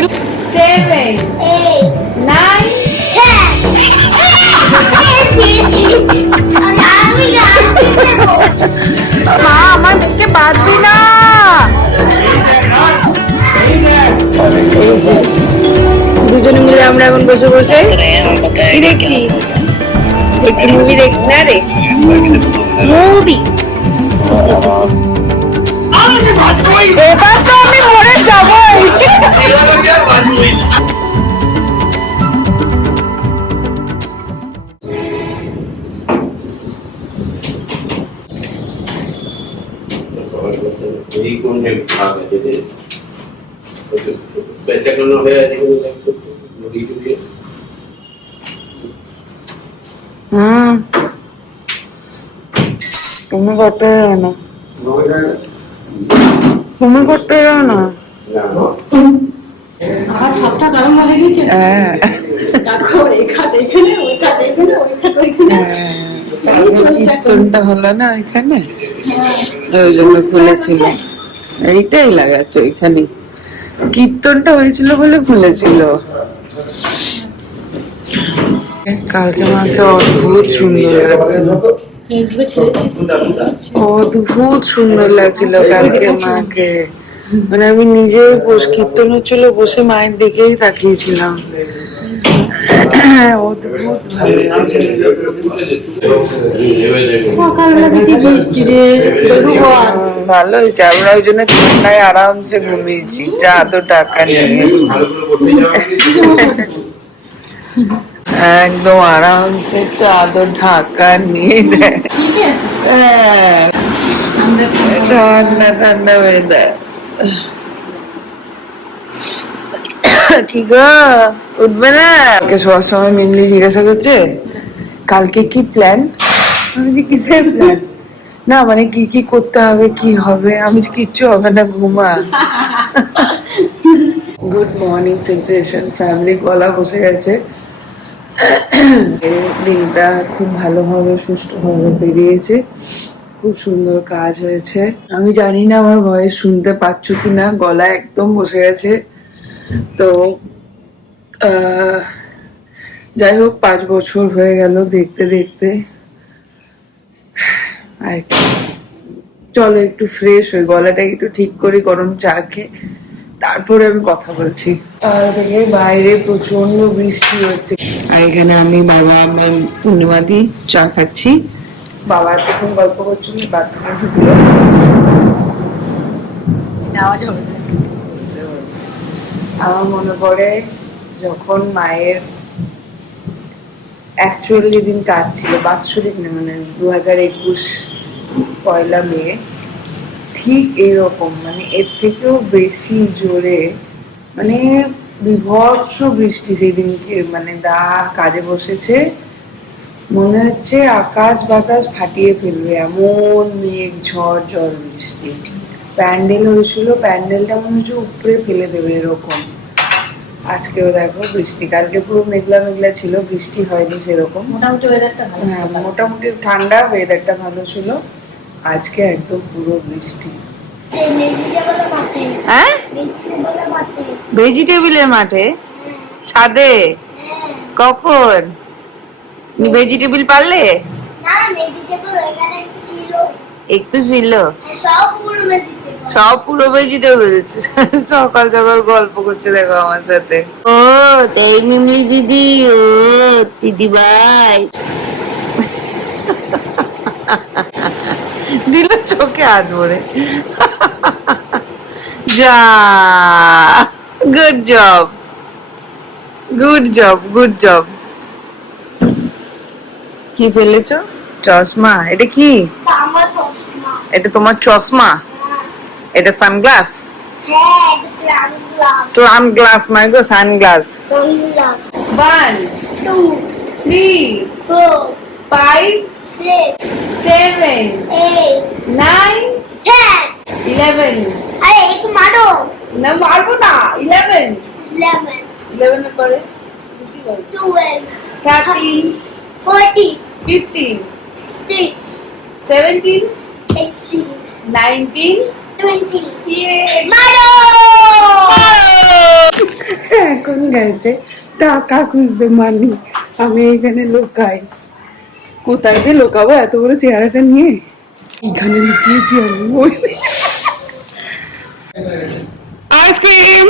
7, 8, 9, 10 আমার দিকে বাঁধবি না। দুজনে মিলে আমরা এখন বসে বসে কি দেখছি, একটি মুভি দেখছি না রে, মুভি। এবার তো আমি মরে যাবই। তুমি করতে না, তুমি করতে না। কীর্তনটা হলো না ওইখানে, ওই জন্য খুলেছিল। এইটাই লাগাচ্ছে ওইখানে, কীর্তনটা হয়েছিল বলে খুলেছিল। কালকে মাকে অদ্ভুত সুন্দর লাগছিল, অদ্ভুত সুন্দর লাগছিল কালকে মাকে। মানে আমি নিজে কীর্তন হচ্ছিল, বসে মায়ের দিকেই তাকিয়েছিলাম। অদ্ভুত ভালো হয়েছে। আমরা ওই জন্য ঠান্ডায় আরামসে ঘুমিয়েছি, চাদর টাকা নিয়ে একদম আরামসে চাদর ঢাকা নিয়ে দেয়। ঠান্ডা ঠান্ডা ওয়েদার। ঠিক উঠবে না। শোয়ার সময় মিমলি জিজ্ঞাসা করছে কালকে কি প্ল্যান। আমি যে কিসের প্ল্যান না, মানে কি কি করতে হবে, কি হবে। আমি কিচ্ছু হবে না, ঘুমা। গুড মর্নিং সেন্সেশন ফ্যামিলি, গলা বসে গেছে। দিনটা খুব ভালোভাবে সুষ্ঠুভাবে বেরিয়েছে, খুব সুন্দর কাজ হয়েছে। আমি জানি না আমার ভয়েস শুনতে পাচ্ছ কিনা, গলা একদম বসে গেছে। তো যাই হোক, 5 বছর হয়ে গেল দেখতে দেখতে। আর চলো একটু ফ্রেশ হই, গলাটা একটু ঠিক করি, গরম চা খেয়ে তারপরে আমি কথা বলছি। বাইরে প্রচন্ড বৃষ্টি হচ্ছে, আর এখানে আমি বাবা আমার পূর্ণিমাদি চা খাচ্ছি। বাবা তখন গল্প করছিল, বাথরুমে ঢুকলো। আমার মনে পড়ে যখন মায়ের অ্যাকচুয়ালি যেদিন কাজ ছিল, বাৎসরিক না, মানে 2021 পয়লা মে, ঠিক এইরকম, মানে এর থেকেও বেশি জোরে, মানে বিভৎস বৃষ্টি সেদিনকে। মানে দা কাজে বসেছে, মনে হচ্ছে আকাশ বাতাস ফাটিয়ে ফেলবে, এমন মেঘ, ঝড় ঝড় বৃষ্টি। প্যান্ডেল হয়েছিল, প্যান্ডেলটা মনে হচ্ছে উপরে ফেলে দেবে এরকম। আজকেও দেখো বৃষ্টি, কালকে পুরো মেঘলা মেঘলা ছিল, বৃষ্টি হয়নি সেরকম। মোটামুটি ওয়েদারটা ভালো, হ্যাঁ মোটামুটি ঠান্ডা, ওয়েদারটা ভালো ছিল। আজকে একদম পুরো বৃষ্টি। হ্যাঁ, ভেজিটেবিলের মাঠে, ছাদে। কখন ভেজিটেবিল পারলে? একটু ছিল, সব পুরো ভেজিটেবল। সকাল সকাল গল্প করছে দেখো আমার সাথে। ও তাই মিমলি দিদি, ও দিদি ভাই দিল চোখে হাত ভরে। যা, good job, good job, good job. কি ফেলেছো? চশমা? এটা কি? এটা তোমার চশমা? এটা সানগ্লাস? স্লাম গ্লাস নয় গো, সানগ্লাস। 1 2 3 4 5 6 7 8 9 10 11। আরে একটু মারো না। মারবো না। 11 এর পরে 12 13 14 15 16 17 18 19 20। মারো। এখন গেছে টাকা খুঁজতে, মানি আমি এখানে লোকাই। কোথায় যে লোকাবো এত বড় চেহারাটা নিয়ে? এখানে লুকিয়েছি আমি। ওই আইসক্রিম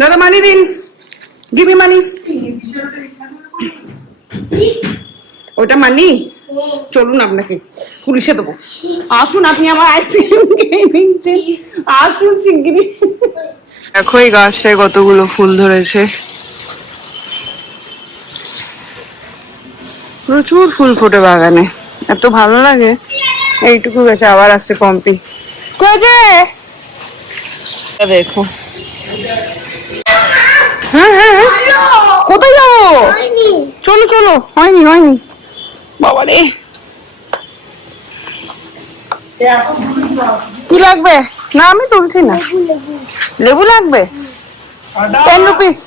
দাদা, মানি দিন, গিভ মি মানি। ওটা মানি? চলুন আপনাকে পুলিশে দেবো। আসুন, আপনি আমার আইসক্রিম খেয়ে নিচ্ছেন, আসুন শিগগিরই। দেখো এই গাছটায় কতগুলো ফুল ধরেছে, প্রচুর ফুল ফোটে বাগানে, এত ভালো লাগে। এইটুকু গেছে, আবার আসছে পম্পি। কোজে দেখো, হ্যাঁ হ্যাঁ কোথায় যাবো? চলো চলো, হয়নি হয়নি বাবা রে। কি লাগবে? না আমি তুলছি না। লেবু লাগবে 10 রুপিস।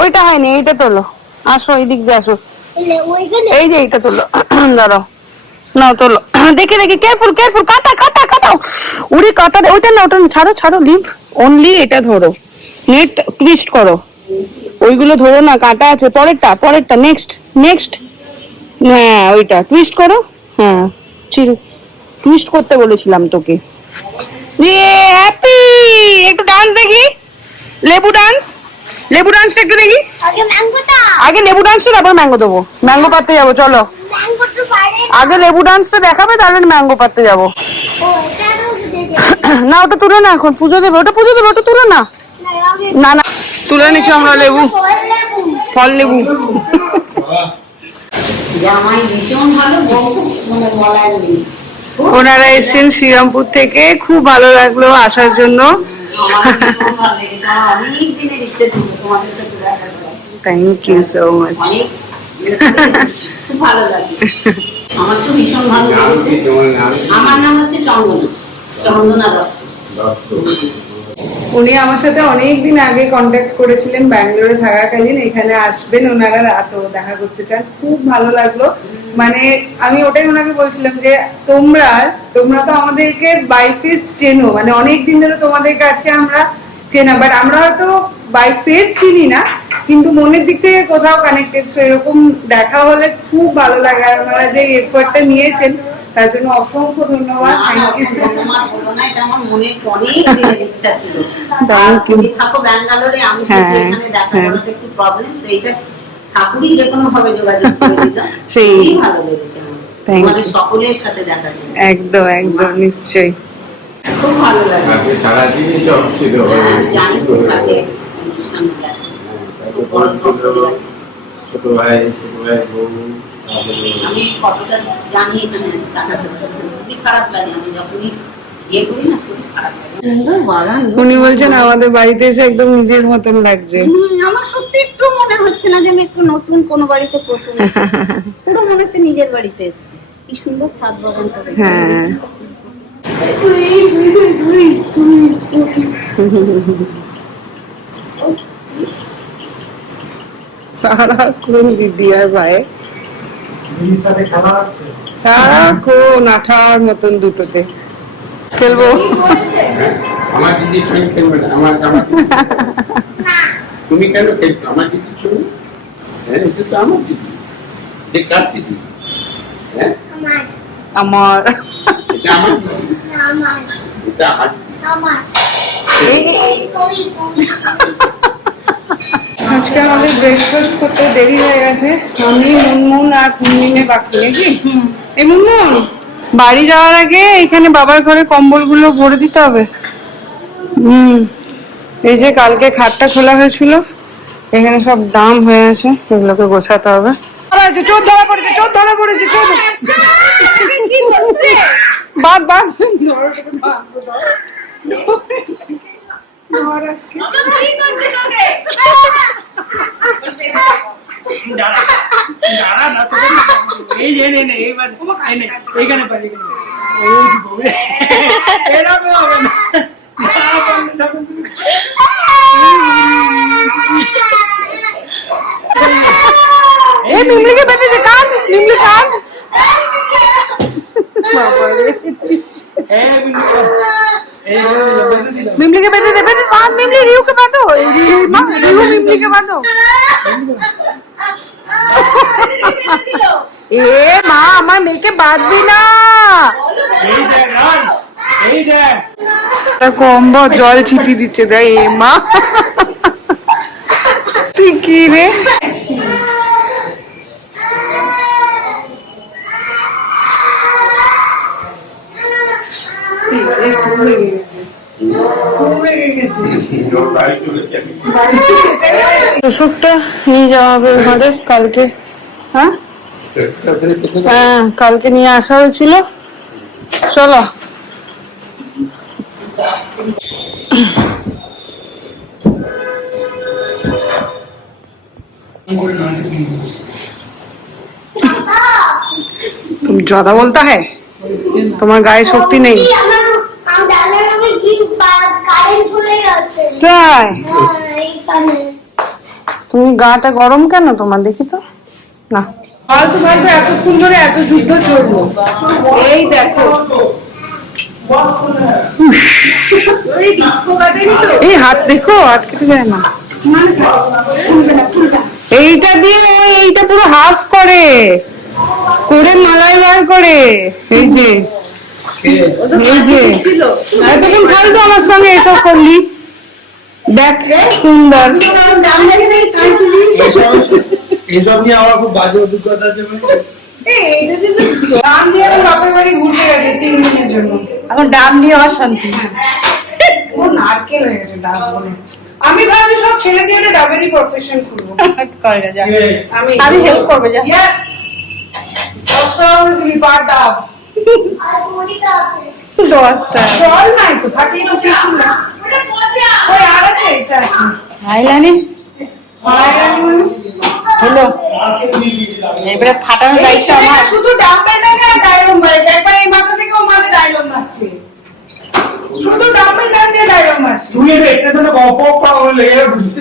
ওইটা হয়নি, এইটা তোলো। আসো এই দিক দিয়ে আসো, এই যে এইটা তোলো। দাঁড়াও, নাও তোলো। দেখে দেখে, কেয়ারফুল কেয়ারফুল, কাটা কাটা কাটা। উড়ি কাটা, ওইটা না, ওটা ছাড়ো ছাড়ো, লিভ অনলি। এটা ধরো, নেট টুইস্ট করো, ওইগুলো ধরো না, কাটা আছে। পরেরটা পরেরটা, নেক্সট নেক্সট, হ্যাঁ ওইটা টুইস্ট করো। হ্যাঁ টুইস্ট করতে বলেছিলাম তোকে। হ্যাপি, একটু ডান্স দেখি, লেবু ডান্স। লেবু ডান্সটা একটু দেখি। আগে লেবু ডান্সটা, তারপর ম্যাঙ্গো দেবো। ম্যাঙ্গো পাততে যাবো, চলো। আগে লেবু ডান্সটা দেখাবে, তাহলে ম্যাঙ্গো পাততে যাবো। না ওটা তুলে না, এখন পুজো দেবে। ওটা পুজো দেবে, ওটা তুলে না। না না তুলে নিচ্ছি আমরা লেবু, ফল লেবু। ওনারা এসেছেন শ্রীরামপুর থেকে, খুব ভালো লাগলো আসার জন্য। Thank you so much. ভালো লাগে, আমার তো ভীষণ ভালো লাগছে। আমার নাম হচ্ছে চন্দনা দত্ত। উনি আমার সাথে অনেকদিন আগে কন্ট্যাক্ট করেছিলেন, ব্যাঙ্গালোরে থাকাকালীন। এখানে আসবেন ওনারা, রাতও দেখা করতে চান। খুব ভালো লাগলো। মানে আমি ওটাই ওনাকে বলছিলাম যে তোমরা তো আমাদেরকে বাই ফেস চেনো, মানে অনেকদিন ধরে তোমাদের কাছে আমরা চেনা, বাট আমরা হয়তো বাই ফেস চিনি না, কিন্তু মনের দিক থেকে কোথাও কানেক্টেড। এরকম দেখা হলে খুব ভালো লাগে। আর ওনারা যে এফোর্টটা নিয়েছেন তার জন্য অসংখ্য ধন্যবাদ। Thank you. আমার মনে অনেক দিনের ইচ্ছা ছিল। তুমি থাকো ব্যাঙ্গালোরে, আমি থাকি এখানে, দেখা করাতে একটু প্রবলেম। তো এইটা ঠাকুরই যে কোনো ভাবে যোগাযোগ করে দিলাম, সেই ভালো লেগেছে আমাদের সকলের সাথে দেখা যায়। একদম একদম, নিশ্চয়ই খুব ভালো লাগে। সারাদিনই সব ছিল, জানি খুব লাগে অনুষ্ঠানে গেছে, ছোট ভাই বউ। আমি কতটা জানি এখানে আছে, টাকা খুবই খারাপ লাগে। আমি যখনই ইয়ে করি না, খুবই খারাপ লাগে। সুন্দর বাগান। উনি বলছেন আমাদের বাড়িতে এসে একদম নিজের মতন লাগছে। আমার সত্যি একটু মনে হচ্ছে না যে আমি একটু নতুন কোনো বাড়িতে প্রথম, পুরো মনে হচ্ছে নিজের বাড়িতে এসেছি। কি সুন্দর ছাদ বাগানটা। হ্যাঁ সারাক্ষণ দিদি আর ভাই, সারাক্ষণ আঠার মতন দুটোতে খেলবো। আমার দিদির সঙ্গে খেলবে না, তুমি কেন খেলছো আমার দিদির সঙ্গে? হ্যাঁ, এটা তো আমার দিদি। যে কার দিদি? হ্যাঁ আমার, এটা আমার দিদি, এটা আমার। আজকে আমাদের ব্রেকফাস্ট করতে দেরি হয়ে গেছে। আমি, মুনমুন আর কুনমিনে বাকি নাকি। এই মুনমুন, বাড়ি যাওয়ার আগে এখানে বাবার ঘরে কম্বলগুলো ভরে দিতে হবে। এই যে কালকে খাটটা খোলা হয়েছিল, এখানে সব দাম হয়ে আছে, এগুলোকে গোছাতে হবে। চোর ধরা পড়েছে, চোর ধরা পড়েছে, চোর। কি করছে? বাদ বাদ, নিমলিকে বেঁধেছে, কান নিমলি, কান মিমলিকে বেঁধে দেবে মা, মিমলি রিউকে বাঁধো, মা রিউ মিমলিকে বাঁধো। এ মা, আমার মেয়েকে বাঁধবি না। কম্ব জল ছিটি দিচ্ছে, দেখ এ মা তুই কি রে। ওষুধটা নিয়ে যাওয়া হবে ঘরে কালকে। হ্যাঁ হ্যাঁ, কালকে নিয়ে আসা হয়েছিল। চলো तुम ज्यादा बोलता है, তোমার গায়ে শক্তি নেই। তাই তুমি গাটা গরম কেন তোমার, দেখি তো না। ফালতু ফালতু এতক্ষণ ধরে এত যুদ্ধ চললো, এই দেখো এই হাত দেখো, হাত কেটে যায় না। এইটা দিয়ে এইটা পুরো হাফ করে করে মালাই বার করে। এই যে এই যে এতক্ষণ ফালতু আমার সঙ্গে এসব করলি, দেখ সুন্দর। এসব নিয়ে আমার খুব বাজে অভিজ্ঞতা আছে। ডাম দিয়ে আমার বাপের বাড়ি ঘুরতে গেছে 3 দিনের জন্য, এখন ডাব নিয়ে আমার শান্তি। ও নারকেল হয়ে গেছে ডাব বলে। আমি ভাবছি সব ছেড়ে দিয়ে একটা ডাবেরই প্রফেশন করবো। আমি হেল্প করবো যা। ইয়েস 10 টাকা করে দিবি পার ডাব। 10 টাকা জল নাই তো, থাকি তো ঠিক না। ওই আর আছে, এটা আছে আইলানি হলো। এবারে ফাটানো দায়িত্ব আমার। শুধু ডাব বেটাকে আর ডায়লগ মারে, একবার এই মাথা থেকে ও মাথা ডায়লগ মারছে, শুধু ডাব বেটা দিয়ে ডায়লগ মারছে। তুই এটা এক্সেপ্ট অপ অপ করা হলে লেগে বুঝতে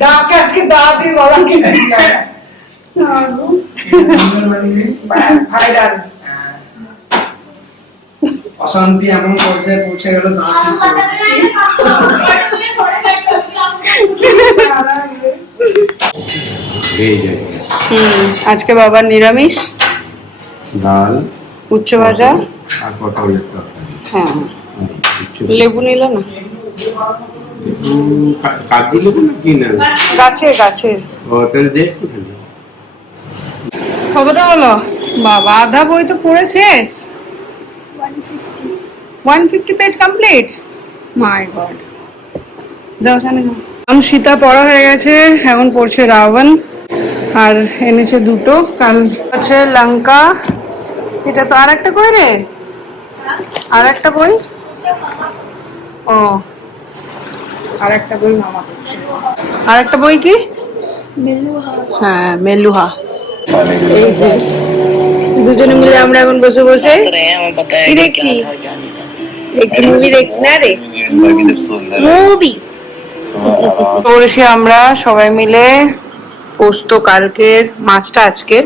ডাবকে আজকে দাঁত দিয়ে গলা কেটে দিলাম। অশান্তি এমন পর্যায়ে পৌঁছে গেল, আজকে বাবার নিরামিষ, ডাল উচ্চ ভাজা আর পটলের হ্যাঁ, লেবু নিল না, কাটি লেবু না কি না গাছে গাছে। ও তাহলে দেখ কতটা হলো বাবা? আধা বই তো পড়ে শেষ। 150 পেজ কমপ্লিট। মাই গড, যাও সামনে যাও। সীতা পড়া হয়ে গেছে, এখন পড়ছে রাবণ। আর এনেছে দুটো, কাল আছে লঙ্কা। এটা তো আর একটা বই রে, আর একটা বই। ও আর একটা বই মামা করছে। আর একটা বই কি? হ্যাঁ মেলুহা। এই যে দুজনে মিলে আমরা এখন বসে বসে কি দেখছি, একটু মুভি দেখছি না রে, মুভি বসে আমরা সবাই মিলে। পোস্ত কালকের, মাছটা আজকের,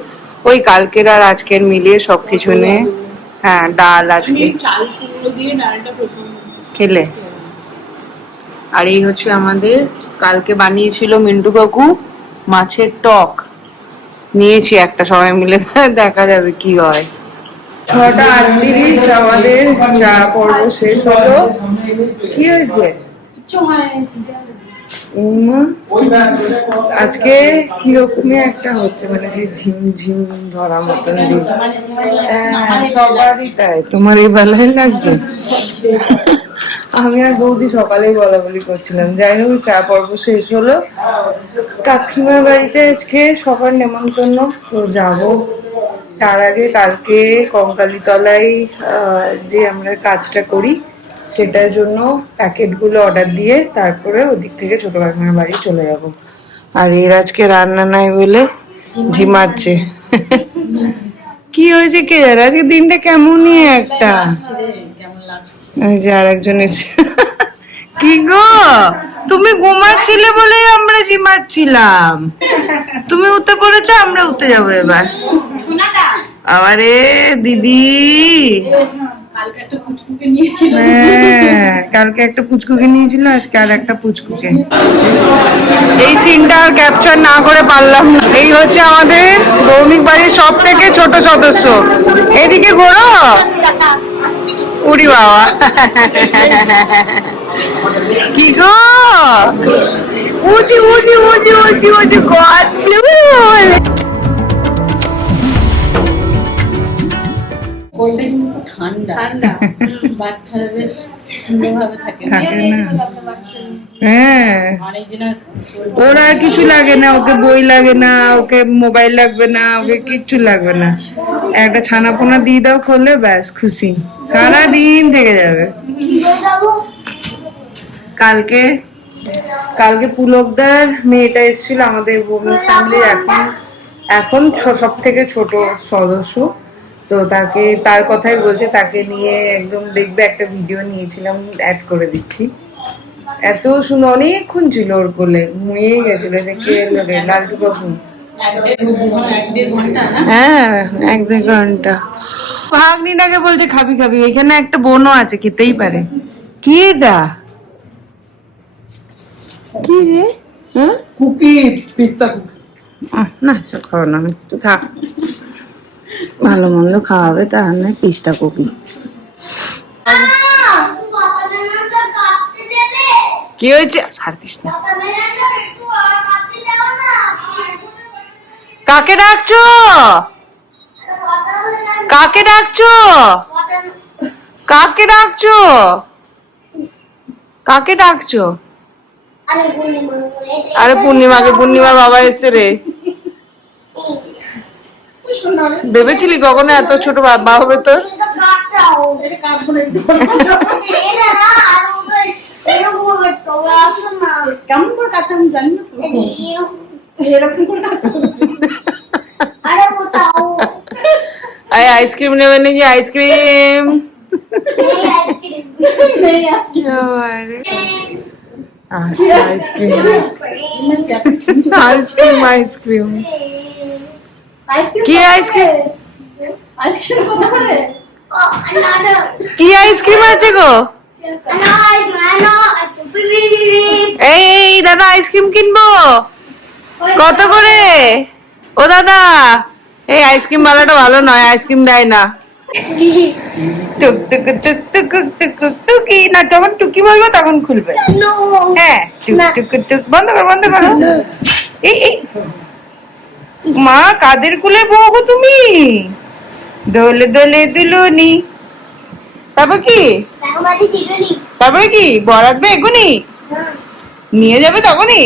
ওই কালকের আর আজকের মিলিয়ে সবকিছু নিয়ে। হ্যাঁ ডাল আজকে খেলে। আর এই হচ্ছে আমাদের কালকে বানিয়েছিল মিন্টু কাকু মাছের টক, নিয়েছি একটা সবাই মিলে, দেখা যাবে কি হয়। 6:38 আমাদের চা পর্ব শেষ হলো। কি হয়েছে আজকে কিরকমই একটা হচ্ছে, মানে সেই ঝিমঝিম ধরা মতন দিন। সবারই তাই, তোমার এই বেলায় লাগছে। আমি আর বৌদি সকালেই বলা বলি করছিলাম। যাই হোক চা পর্ব শেষ হলো। কাকিমার বাড়িতে আজকে সবার নেমন্তন্ন, তো যাবো। তার আগে কালকে কঙ্কালীতলায় যে আমরা কাজটা করি সেটার জন্য প্যাকেটগুলো অর্ডার দিয়ে তারপরে ওদিক থেকে ছোট কাকিমার বাড়ি চলে যাব। আর এর আজকে রান্না নাই বলে ঝিমাচ্ছে। কি হয়েছে কে জানে, আজকে দিনটা কেমনই একটা। এই যে আরেকজন এসে কি গো তুমি ঘুমাচ্ছিলে বলেই আমরা জিমাচ্ছিলাম, তুমি উঠে পড়েছো, আমরা উঠে যাবো এবার। আরে দিদি হ্যাঁ কালকে একটা পুচকুকে নিয়েছিল, আজকে আর একটা পুচকুকে। এই সিনটা আর ক্যাপচার না করে পারলাম না। এই হচ্ছে আমাদের ভৌমিক বাড়ির সব থেকে ছোট সদস্য। এদিকে ঘোরো, উড়ি বাবা কি গো উঁচু উঁচু উঁচু উঁচু উঁচু গদ ওইটা কিন্তু ঠান্ডা ঠান্ডা বাচ্চারা বেশ সুন্দরভাবে থাকে হ্যাঁ ওর আর কিছু লাগে না, ওকে বই লাগে না, ওকে মোবাইল লাগবে না, ওকে কিচ্ছু লাগবে না। একটা ছানা পোনা দিয়ে দাও খোলে, ব্যাস খুশি, সারাদিন থেকে যাবে। কালকে কালকে পুলকদার মেয়েটা এসেছিল আমাদের ভৌমিক ফ্যামিলির, এখন সব থেকে ছোট সদস্য। তো তাকে তার কথাই বলছে, তাকে নিয়ে একদম দেখবে একটা ভিডিও নিয়েছিলাম, অ্যাড করে দিচ্ছি। এত সুন্দর, অনেকক্ষণ ছিল ওর কোলে, মুয়েই গেছিল। দেখে লালটু বাবু হ্যাঁ 1-2 ঘন্টা। ভাগ্নিটাকে বলছে খাবি খাবি, এখানে একটা বোনও আছে, খেতেই পারে। কি এটা কি রে? হ্যাঁ কুকি, পিস্তা কুকি। না সব খাবো না, একটু খা, ভালো মন্দ খাওয়াবে, তাহলে পিস্তা কুকি। কি হয়েছে? ছাড়তিস না। কাকে ডাকছো? কাকে ডাকছো? কাকে ডাকছো? কাকে ডাকছো? আরে পূর্ণিমাকে, পূর্ণিমার বাবা এসছে রে। ভেবেছিলি কখনো এত ছোট বাবা হবে তোর? কেমন করে কাটতে আমি জানি না, এরকম করে আইসক্রিম নেবে নাকি? আইসক্রিম আইসক্রিম আইসক্রিম আইসক্রিম কি আইসক্রিম? কি আইসক্রিম আছে গো? এই দাদা আইসক্রিম কিনবো, কত করে? ও দাদা এই আইসক্রিম বালাটা ভালো নয়, আইসক্রিম দেয় না। টুক টুক টুক টুক টুক টুকি না, যখন টুকি বলবো তখন খুলবে। হ্যাঁ টুক টুক টুক, বন্ধ করো বন্ধ করো। এই মা কাদের কুলে বউ তুমি? দোলে দোলে দুলুনি। তারপর কি? তারপরে কি? বর আসবে এক্ষুনি, নিয়ে যাবে তখনই।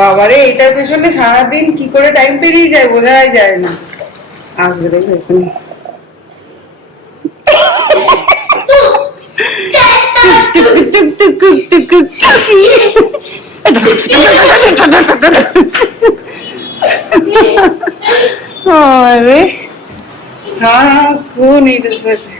বাবারে এটার পেছনে সারাদিন কি করে টাইম পেরিয়ে যায় বোঝাই যায় না। আসবে দেখবে এখানে। আরে সারাক্ষণ এটার সাথে।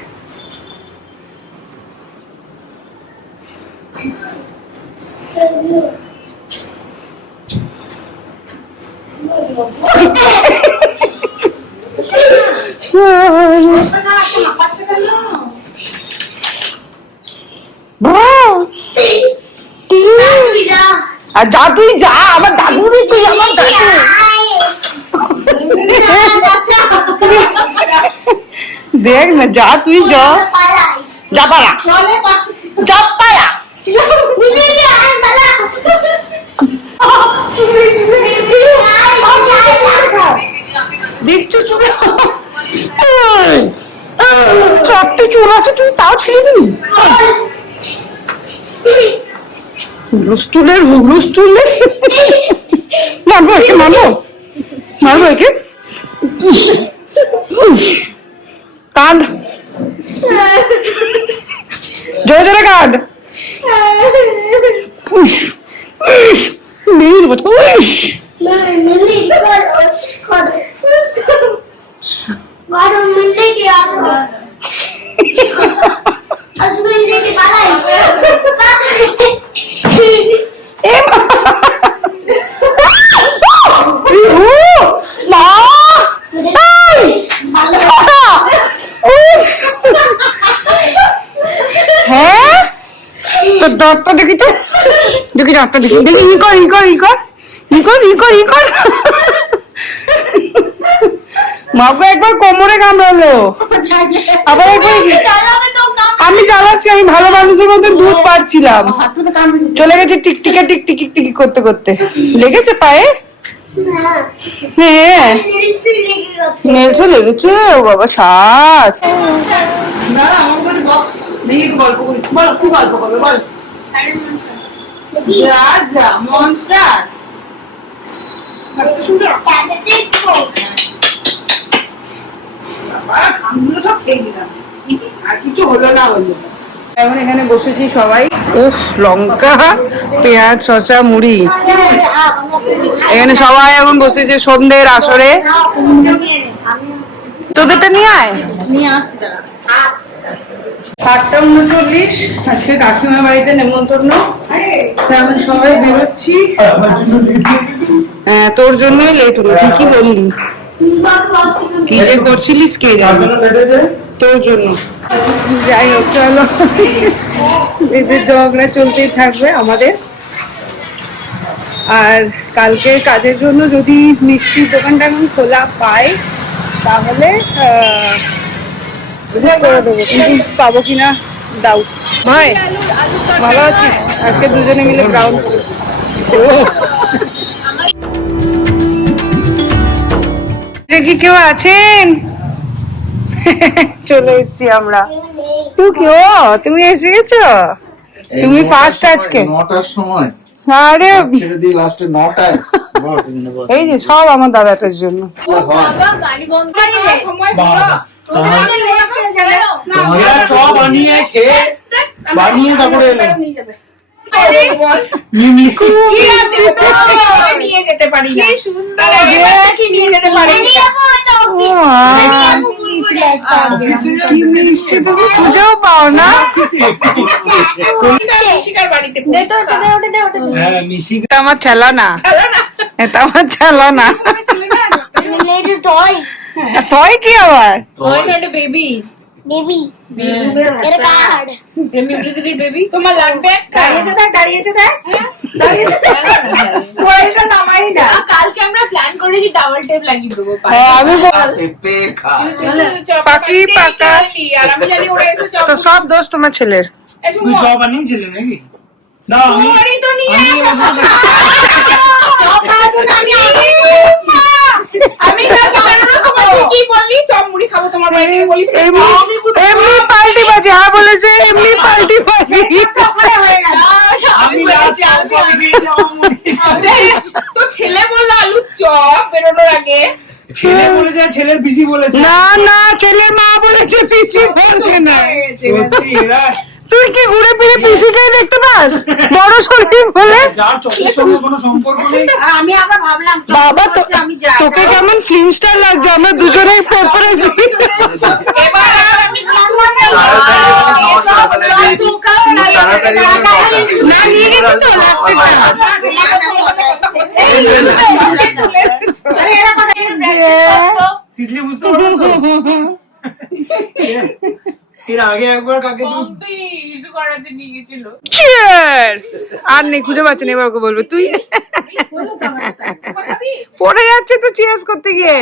আর যা তুই যা, আমার দাদুরে তুই আমার দাদু। দেখ না, যা তুই যা, যা পারা যা পারা। দেখছো চুলে চারটে চুল আছে, তুই তাও ছিঁড়ে দিবি? হুলুস্তুলের হুলুস্তুলের মারবো একে, মারবো মারবো একে। কাঁদ, জোরে জোরে কাঁদ। হ্যাঁ তো দত্ত দেখি তো দেখি দত্ত দেখি দেখি ই কর ই কর ই কর ই কর ই কর ই কর মাকে একবার কোমরে কামড়ালো আবার একবার আমি জ্বালাচ্ছি আমি ভালো মানুষের মতো দুধ পাচ্ছিলাম চলে গেছে টিকটিকা টিকটিকি টিকি করতে করতে লেগেছে পায়ে হ্যাঁ নেলসে লেগেছে ও বাবা সাত গল্প করি বল কি গল্প করবে বল যা যা মনস্টার সুন্দর সব খেয়ে নিলাম আর কিছু হলো না হলো এখন এখানে বসেছি সবাই উফ লঙ্কা পেঁয়াজ শসা মুড়ি এখানে সবাই এখন বসেছে সন্ধ্যের আসরে তোদেরটা নিয়ে আয় নিয়ে আসছি দাঁড়া 8:39 আজকে কাকিমার বাড়িতে নেমন্তন্ন এখন সবাই বেরোচ্ছি হ্যাঁ তোর জন্যই লেট হলো ঠিকই বললি কি যে করছিলিস কে জানে তোর জন্য যাই হোক চলো এদের ঝগড়া চলতেই থাকবে আমাদের আর কালকে কাজের জন্য যদি মিষ্টির দোকানটা এখন খোলা পাই তাহলে করে দেবো কিন্তু পাবো কিনা ডাউট ভাই ভালো আছিস আজকে দুজনে মিলে গ্রাউন্ড করেছি কি কেউ আছেন চলে এসেছি আমরা তুই কেউ তুমি এসে গেছো তুমি ফার্স্ট আজকে 9টার সময় আরে ছেড়ে দিয়ে লাস্টে 9টায় বস এখানে বস এই যে সব আমার দাদাটার জন্য চ বানিয়ে খেয়ে বানিয়ে তারপরে এলো নিয়ে যেতে পারি না নিয়ে যেতে পারি মিষ্টি তুমি খুঁজেও পাও না এটা আমার ঠেলা না এটা আমার ঠেলা না তয় কি আবার তোমার লাগবে দাঁড়িয়েছে দেখ কালকে আমরা প্ল্যান করেছি ডাবল টেপ লাগিয়ে দেবো আমি পাকি পাকা আর আমি জানি ওরা এসে তো সব দোষ তোমার ছেলের তুই চ বানিয়েছিলি নাকি না আমি তো নিয়ে আমি কি বললি চপ মুড়ি খাবো তোমার বাড়ি থেকে বলিস এমনি পাল্টি বাজে হ্যাঁ বলেছে এমনি পাল্টি বাজে আমি লাস্ট আর কল দিয়েছি তো ছেলে বললো আলু চপ বেরোনোর আগে ছেলে বলেছে ছেলের পিসি বলেছে না না ছেলে মা বলেছে পিসি বলবে না সত্যি এরা তুই কি ঘুরে ফিরে পিসিকে দেখতে পাস বড় শরীর বলে যার চোখের সঙ্গে কোনো সম্পর্ক নেই আমি আবার ভাবলাম বাবা তোকে কেমন ফিল্ম স্টার লাগছে আমরা দুজনেই পড়েছি এবার আমি না নিয়ে গেছি তো লাস্টেরটা তিতলি বুঝতে পারো তো এর আগে একবার কাকে চিয়ার্স আর নেই খুঁজে পাচ্ছেন এবার ওকে বলবো তুই পড়ে যাচ্ছে তো চিয়ার্স করতে গিয়ে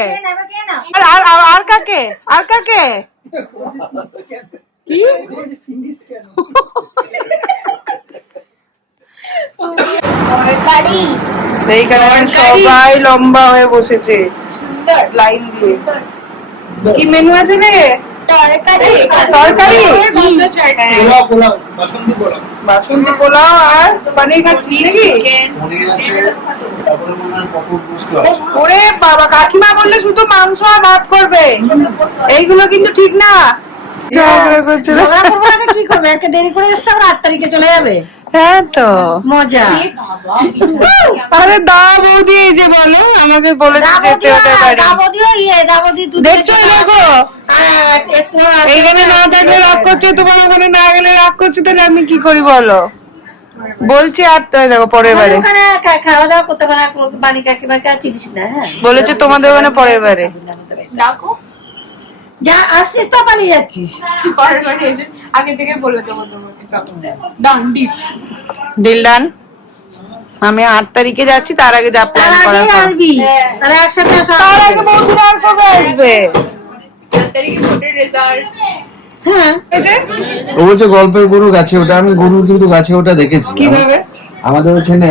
আর আর কাকে আর কাকে কি এইখানে সবাই লম্বা হয়ে বসেছে লাইন দিয়ে কি মেনু আছে রে তরকারি বাসন্তী পোলাও আর পানির খাচ্ছি নাকি ওরে বাবা কাকিমা বললে শুধু মাংস আর ভাত করবে এইগুলো কিন্তু ঠিক না ঝগড়া করছে না। ঝগড়া করবো না তো কি করবে, একে দেরি করে এসছে আবার 8 তারিখে চলে যাবে। হ্যাঁ তো মজা। আরে দা বৌদি এই যে বলো আমাকে বলেছে যেতে ওদের বাড়ি। দাবদিও দাবদি দেখছো দেখো এইখানে না থাকলে রাগ করছে, তোমার ওখানে না গেলে রাগ করছে, তাহলে আমি কি করি বলো? বলছি আর তো দেখো পরের বারে ওখানে খাওয়া দাওয়া করতে পারে, বাড়ি কাকিমাকে আর চিনিস না। হ্যাঁ বলেছে তোমাদের ওখানে পরের বারে ডাকো যা আসছিস তো পালিয়ে যাচ্ছিস। পরের বাড়ি এসে আগে থেকে বলে দেবো তোমাকে চলো ডান্ডি ডিল ডান। আমি 8 তারিখে যাচ্ছি, তার আগে যা প্ল্যান করা আসবি তাহলে একসাথে তার আগে বৌদিরা আর কবে আসবে? 4 তারিখে ভোটের রেজাল্ট। হ্যাঁ ও বলছে গল্পের গরু গাছে ওঠে, আমি গরু কিন্তু গাছে ওঠা দেখেছি। কিভাবে? আমাদের ওখানে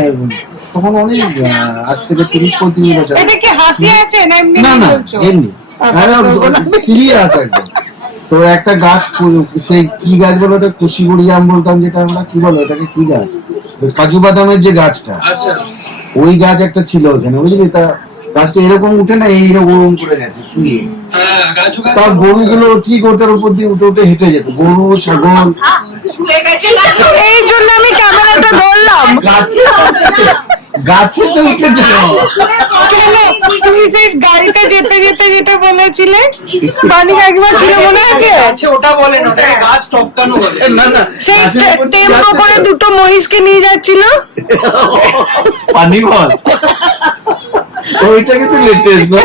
তখন অনেক আজ থেকে 30-35 বছর। এটা কি হাসি আছে না এমনি না না বলছো? এমনি সিরিয়াস একদম। তো একটা গাছ সেই কি গাছ বলো ওটা, কুশিগুড়ি আম বলতাম, যেটা আমরা কি বলো ওটাকে, কি গাছ, ওই কাজু বাদামের যে গাছটা, আচ্ছা ওই গাছ একটা ছিল ওখানে, বুঝলি? তা গাছটা এরকম উঠে না, এইরকম করে গেছে শুয়ে। হ্যাঁ গাজু গাছ তার গরুগুলো ঠিক ওটার উপর দিয়ে উঠে উঠে হেঁটে যেত, গরু ছাগল। শুয়ে গেছে এই জন্য আমি ক্যামেরাটা ধরলাম। গাছে তো উঠেছিল। কেন তুমি সেই গাড়িতে যেতে যেতে যেটা বলেছিলে বানি কাকিমা ছিল মনে আছে? গাছে ওটা বলে না, ওটাকে গাছ টপকানো বলে। না না সেই গাছের উপর দিয়ে টেম্পো যাচ্ছে করে তো। দুটো মহিষকে নিয়ে যাচ্ছিল। পানি বল ওইটা কিন্তু লেটেস্ট না,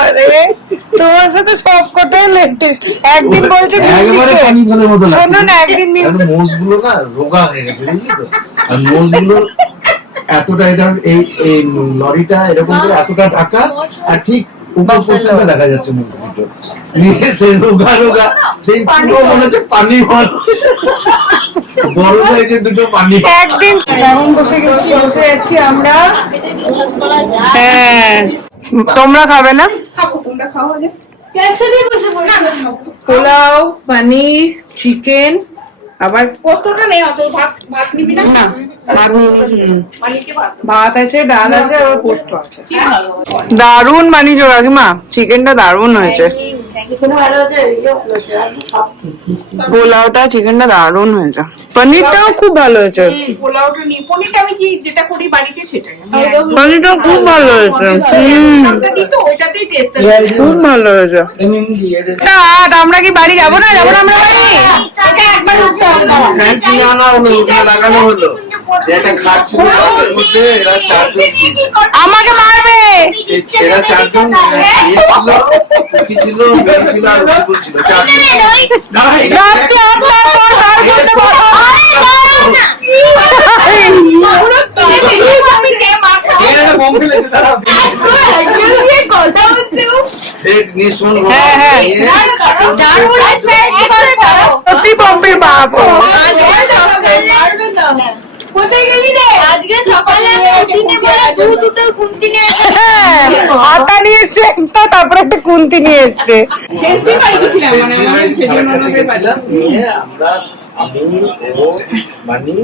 আরে, তোমার সাথে সব কটাই লেটেস্ট। একদিন বলছে একেবারে মিমিকে, পানি ফলের মতো লাগছে। শোনো না একদিন কারণ মোষগুলো না রোগা হয়ে গেছে, বুঝলি তো? আর মোষগুলো এতটা এই এই লরিটা এরকম করে এতটা ঢাকা, আর ঠিক উপর পর্যন্ত দেখা যাচ্ছে মোষ দুটো নিয়ে সেই রোগা রোগা, সেই পুরো মনে হচ্ছে পানি ফল, বড় সাইজের দুটো পানি। একদিন এখন বসে আছি আমরা। হ্যাঁ তোমরা খাবে না? খাবো, তোমরা খাওয়া হলে পোলাও, পানির, চিকেন, আবার পোস্তটা নেই, অত ভাত ভাত নিবি না? না মালিককে ভাত ভাত আছে, ডাল আছে, আবার পোস্ত আছে। দারুন বানি কাকিমা, চিকেনটা দারুন হয়েছে। পোলাওটা চিকেনটা দারুন হয়েছে, পনিরটাও খুব ভালো হয়েছে। পোলাওটা নিই, পনিরটা আমি কি যেটা করি বাড়িতে সেটাই পনিরটাও খুব ভালো হয়েছে, দিই তো ওইটাতেই টেস্ট খুব ভালো হয়েছে। আমরা কি বাড়ি যাবো না? যাবো না আমরা বাড়ি? ফ্যান কিনে আনা হলো, ওখানে লাগানো হলো, একটা খাট ছিল তার মধ্যে এরা চারজন শুয়েছে। আমাকে মারবে। এরা চারজন ইয়ে ছিল, কি ছিল, মেয়ে ছিল আর কুকুর ছিল, চারজন। রাত্রি 8টার পর বার করতে পারবো না। এক নিঃসন হ্যাঁ, হ্যাঁ। সত্যি পম্পির বাপ। কোথায় গেলি রে? আজকে সকালে আমি উঠিনি বলে দুটো খুন্তি নিয়ে এসে হ্যাঁ, আটা নিয়ে এসছে একটা, তারপর একটা কুন্তি নিয়ে এসছে। শেষ দিন বাড়ি গেছিলাম মানে দিন আমার সেদিন ননদের বাড়ি। গেছিলাম, নিয়ে আমরা, আমি, ও, মানি,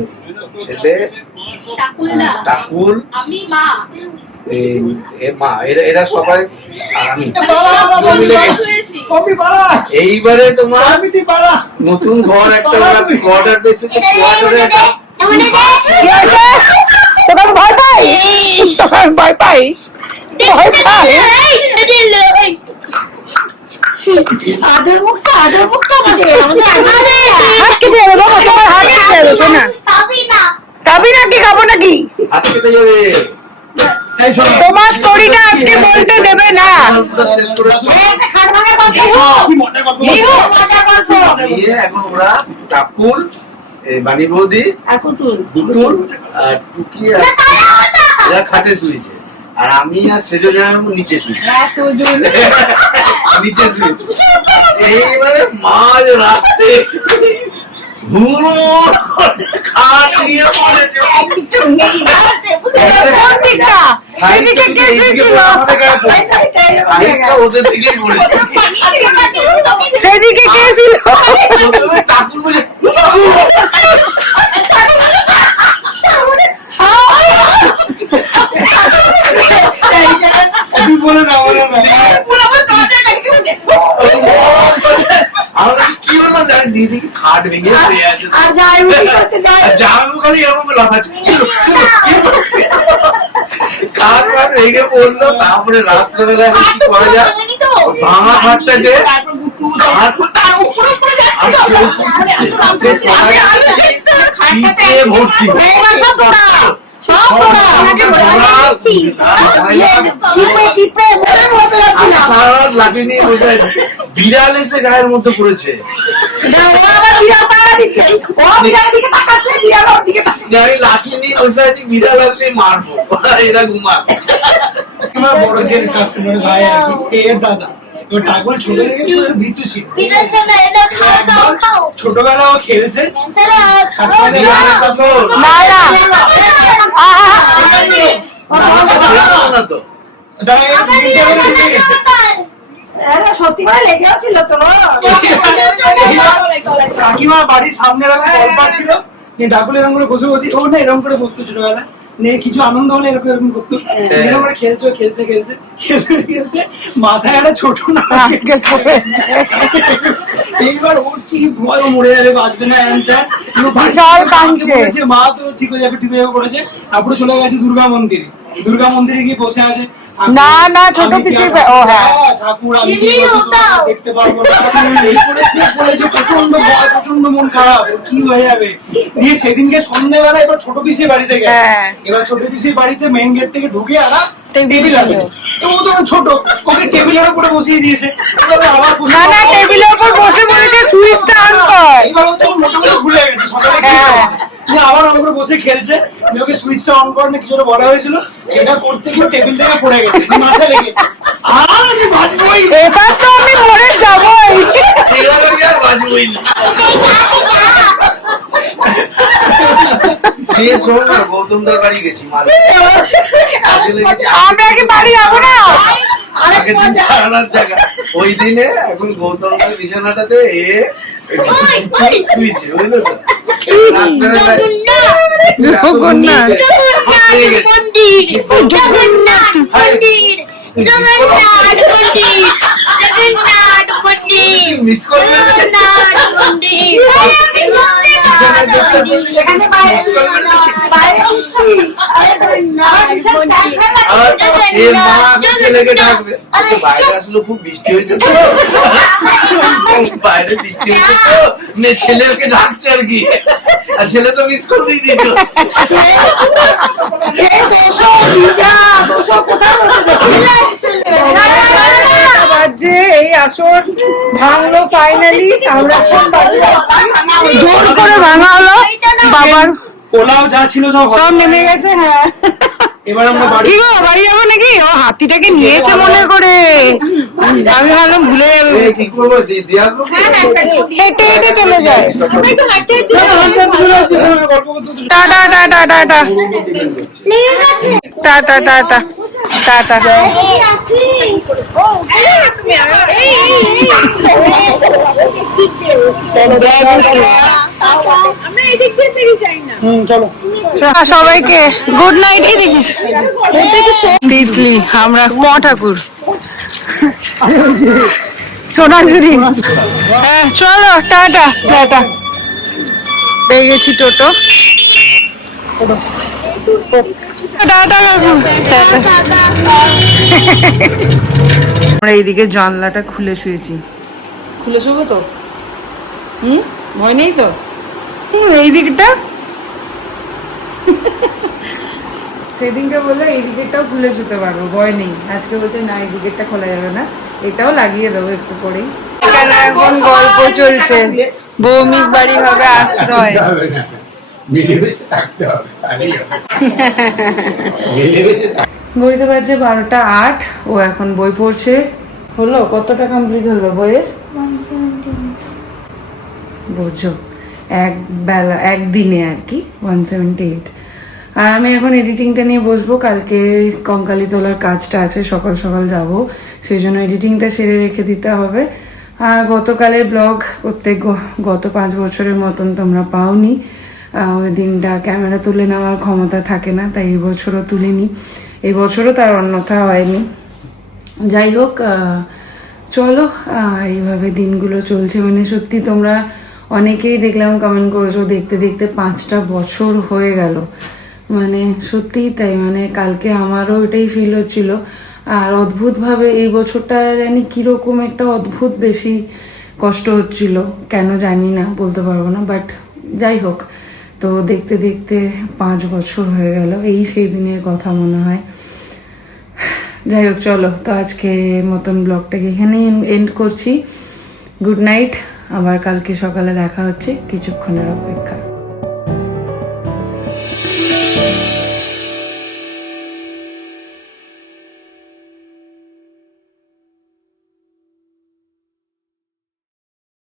ছেলে, টাকুল, আমি মা এর মা, এরা সবাই আর আমি মিলে গেছি। এইবারে তোমার নতুন ঘর একটা কোয়ার্টার পেয়েছে, সেই কোয়ার্টারে একটা কি হয়েছে? তোকে আমি ভয় পাই? তোকে আমি ভয় পাই? ভয় পাই? আদর মুখটা আমাদের হাত কেটে যাবে বাবা, তোমার হাত কেটে যাবে শোনা। খাবি নাকি খাবো নাকি? হাত কেটে যাবে। তোমার স্টোরিটা আজকে বলতে দেবে না। পুরো শেষ করে খাট ভাঙে নিয়ে এখন ওরা টাকুল, বানি বৌদি, দুটুল আর টুকি আর এরা খাটে শুয়েছে, আর আমি আর সেজো নিচে শুয়েছি। নিচে শুয়েছি। এইবারে মাঝ রাতে হুড়মুড় করে খাট নিয়ে পড়েছে। কোন দিকটা? সেদিকে কে শুয়েছিল? সাইডটা ওদের দিকেই পড়েছে। সেদিকে কে ছিল? প্রথমে টাকুল বলে বলে না আমরা কি হলো খাট ভেঙে পড়ে আছে আর যাই উঠি করতে যাই আর জামাইবাবু খালি এরকম করে লাফাচ্ছে খাট ফাট ভেঙে পড়লো। তারপরে রাত্রেবেলায় কি করা যায়, ভাঙা খাটটাকে তারপর গুট্টু তার উপরে পড়ে যাচ্ছে আর চোখ পিঠে ভর্তি সব পোড়া সব পোড়া আমাকে কিপে কিপে মরে মরে আমি সারা রাত লাঠি নিয়ে বসে আছি। বিড়াল এসে গায়ের মধ্যে পড়েছে। আমি লাঠি নিয়ে বসে আছি, বিড়াল আসলে মারবো, এরা ঘুমাক। আমার বড় যে ঠাকুরের ভাই আর কি, এর দাদা ওর ঠাকুর ছোট থেকে পুরো ভিতু ছিল। ছোটবেলা ও খেলছে সত্যি করে লেগেও ছিল তো। কাকিমার বাড়ির সামনে এরকম গল্প ছিল, ঠাকুর এরকম করে বসে বসে ও না এরকম করে বসতো ছোটবেলা নিয়ে, কিছু আনন্দ হলে এরকম এরকম করতো, এরকম করে খেলছে খেলছে খেলছে খেলতে খেলতে মাথায় একটা ছোট নারকেল পড়েছে। এইবার ওর কি ভয়, ও মরে যাবে বাঁচবে না, বিশাল কাঁদছে। মা তো ঠিক হয়ে যাবে ঠিক হয়ে যাবে করেছে। তারপরে চলে গেছে দুর্গা মন্দিরে, দুর্গা মন্দিরে গিয়ে বসে আছে। না না ছোট পিসির ও হ্যাঁ ঠাকুর আমি দেখতে পারবো না, বলেছে প্রচন্ড ভয়, প্রচন্ড মন খারাপ, কি হয়ে যাবে। দিয়ে সেদিনকে সন্ধ্যেবেলা এবার ছোট পিসির বাড়িতে গেছে। এবার ছোট পিসির বাড়িতে মেইন গেট থেকে ঢুকে আনা টেবিল আছে, ও তো ছোট, ওকে টেবিলের উপরে বসিয়ে দিয়েছে। আবার না না টেবিলের উপর বসে বলেছে সুইচটা অন কর। এবার ও তো মোটামুটি ভুলে গেছে, সকালে আবার ওর উপরে বসে খেলছে। ওকে সুইচটা অন কর না কিছু বলা হয়েছিল, সেটা করতে গিয়ে টেবিল থেকে পড়ে গেছে, মাথা লেগে। আর আমি বাঁচবই, এবার তো আমি মরে যাবই। এবার আমি আর বাঁচবই না। দিয়ে শোন না, গৌতমদার বাড়ি গেছি মালদা। আমরা কি বাড়ি যাবো না? আগের দিন সারানোর জায়গা ওই দিনে, এখন গৌতমদার বিছানাটাতে শুয়েছে, বুঝলো তো? মিস করবে ছেলেকে ডাকবে, বাইরে আসলো খুব বৃষ্টি হয়েছে তো, বাইরে বৃষ্টি হয়েছে তো, ছেলেকে ডাকছে আর কি, আর ছেলে তো মিস করে দিয়ে দিল। বাজে এই আসর ভাঙলো ফাইনালি। আমরা জোর করে ভাঙা হলো, বাবার পোলাও যা ছিল সব নেমে গেছে। হ্যাঁ এবার আমরা কি গো বাড়ি যাবো নাকি? ও হাতিটাকে নিয়েছে মনে করে, আমি ভাবলাম ভুলে যাবে ভেবেছি। হেঁটে হেঁটে চলে যায়। Tata tata tata tata tata tata. সবাইকে গুড নাইট। এই দেখিস তিতলি, আমরা কুয়া ঠাকুর সোনাঝুরি। হ্যাঁ চলো টাটা টাটা। পেয়ে গেছি টোটো। টাটা আমরা এইদিকে জানলাটা খুলে শুয়েছি। খুলে শুবো তো? ভয় নেই তো? এই দিকটা সেদিনকে বললো এই দিকেরটাও খুলে শুতে পারবো, ভয় নেই। আজকে বলছে না এই দিকেরটা খোলা যাবে না, এটাও লাগিয়ে দেবো একটু পরেই। এখানে এখন গল্প চলছে, ভৌমিক বাড়ি হবে আশ্রয়। বইতে পারছে 12:08, ও এখন বই পড়ছে। হলো কতটা কমপ্লিট হলো বইয়ের? 178। বোঝো একবেলা একদিনে আর কি 178। আর আমি এখন এডিটিংটা নিয়ে বসবো। কালকে কঙ্কালি তোলার কাজটা আছে, সকাল সকাল যাব, সেই জন্য এডিটিংটা সেরে রেখে দিতে হবে। আর গতকালের ব্লগ গত 5 বছরের মতন তোমরা পাওনি। ওই দিনটা ক্যামেরা তুলে নেওয়ার ক্ষমতা থাকে না, তাই এই বছরও তুলিনি। এই বছরও তার অন্যথা হয়নি। যাই হোক, চলো এইভাবে দিনগুলো চলছে। মানে সত্যি তোমরা অনেকেই দেখলাম কমেন্ট করেছো দেখতে দেখতে 5টা বছর হয়ে গেল। মানে সত্যিই তাই, মানে কালকে আমারও এটাই ফিল হচ্ছিল। আর অদ্ভুতভাবে এই বছরটা জানি কীরকম একটা অদ্ভুত বেশি কষ্ট হচ্ছিল, কেন জানি না, বলতে পারবো না, বাট যাই হোক। তো দেখতে দেখতে 5 বছর হয়ে গেল, এই সেই দিনের কথা মনে হয়। যাই হোক, চলো তো আজকে মতন ব্লগটাকে এখানেই এন্ড করছি। গুড নাইট, আবার কালকে সকালে দেখা হচ্ছে, কিছুক্ষণের অপেক্ষা।